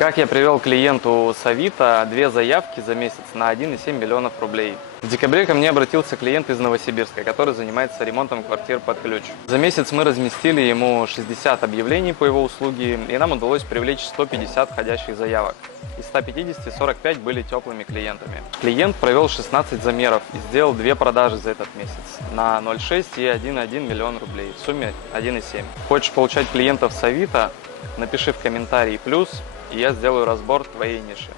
Как я привел клиенту с Авито 2 заявки за месяц на 1,7 миллионов рублей. В декабре ко мне обратился клиент из Новосибирска, который занимается ремонтом квартир под ключ. За месяц мы разместили ему 60 объявлений по его услуге, и нам удалось привлечь 150 входящих заявок. Из 150 45 были теплыми клиентами. Клиент провел 16 замеров и сделал 2 продажи за этот месяц на 0,6 и 1,1 миллион рублей, в сумме 1,7. Хочешь получать клиентов с Авито? Напиши в комментарии плюс, и я сделаю разбор твоей ниши.